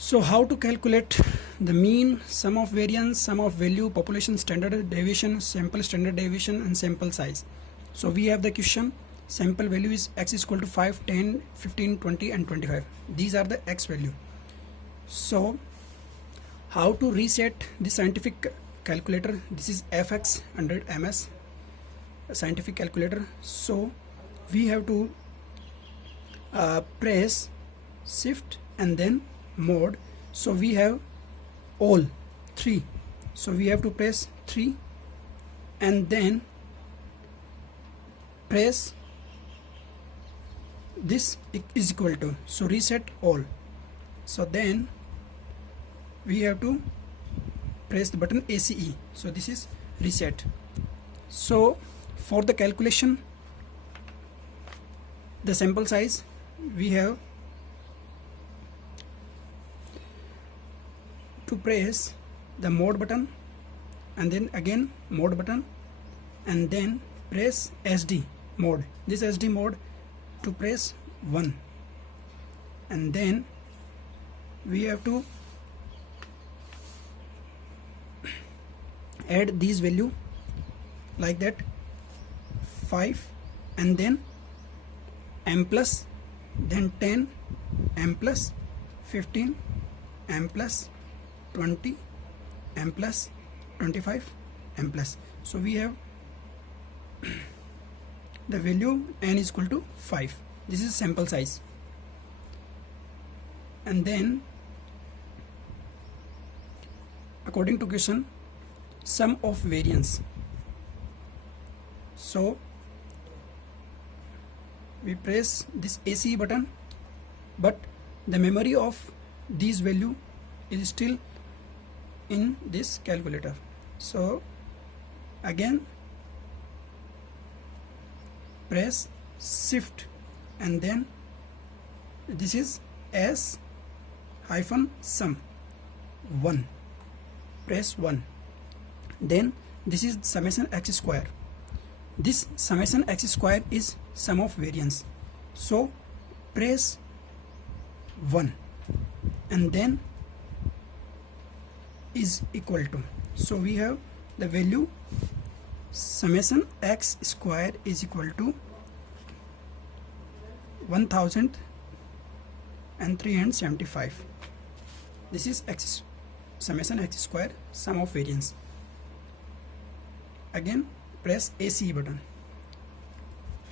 So how to calculate the mean, sum of variance, sum of value, population standard deviation, sample standard deviation and sample size. So we have the question, sample value is x is equal to 5, 10, 15, 20 and 25. These are the x value. So how to reset the scientific calculator? This is fx 100 ms scientific calculator. So we have to press shift and then mode. So we have all 3, so we have to press 3 and then press this is equal to, so reset all. So then we have to press the button ACE, so this is reset. So for the calculation, the sample size, we have to press the mode button and then again mode button and then press SD mode, this SD mode to press 1 and then we have to add these value like that 5 and then m plus, then 10 m plus, 15 m plus, 20 m plus, 25 m plus. So we have the value n is equal to 5. This is sample size. And then according to question, sum of variance. So we press this ACE button, but the memory of these value is still in this calculator. So again press shift and then this is S hyphen sum 1, press 1, then this is summation x square. This summation x square is sum of variance, so press 1 and then is equal to, so we have the value summation x square is equal to 1375. This is x summation x square, sum of variance. Again press ACE button,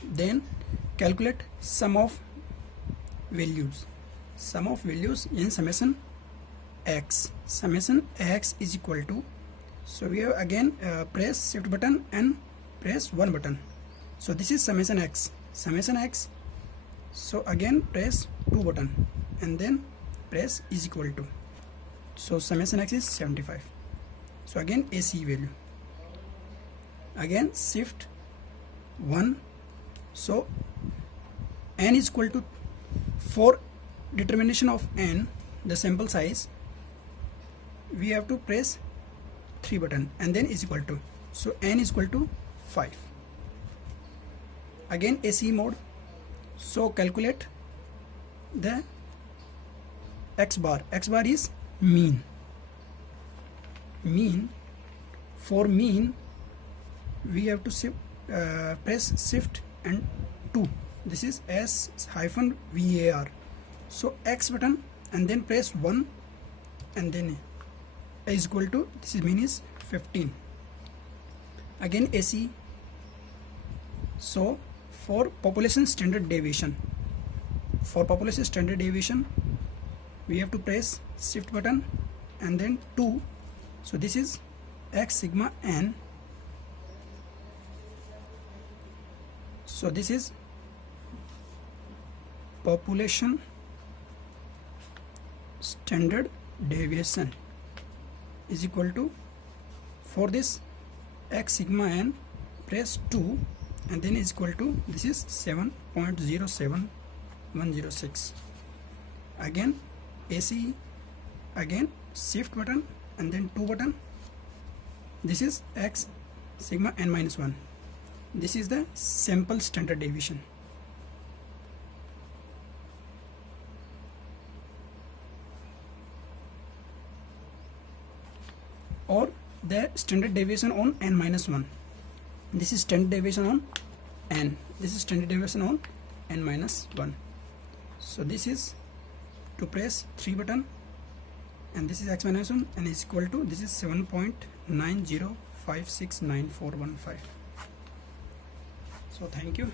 then calculate sum of values. Sum of values in summation x. Summation x is equal to, so we have again press shift button and press 1 button. So this is summation x. Summation x. So again press 2 button and then press is equal to. So summation x is 75. So again ACE value. Again shift 1. So n is equal to, for determination of n, the sample size, we have to press 3 button and then is equal to, so n is equal to 5. Again ACE mode. So calculate the x bar. X bar is mean. Mean, for mean we have to press shift and 2. This is S hyphen VAR. So x button and then press 1 and then is equal to, this is mean is 15. Again AC. So for population standard deviation, for population standard deviation we have to press shift button and then 2. So this is x sigma n. So this is population standard deviation is equal to, for this x sigma n press 2 and then is equal to, this is 7.07106. again ACE, again shift button and then 2 button. This is x sigma n minus 1. This is the sample standard deviation. or the standard deviation on n minus 1. This is standard deviation on n. This is standard deviation on n minus 1. So this is to press 3 button, and this is x minus 1, and is equal to, this is 7.905694115. So thank you.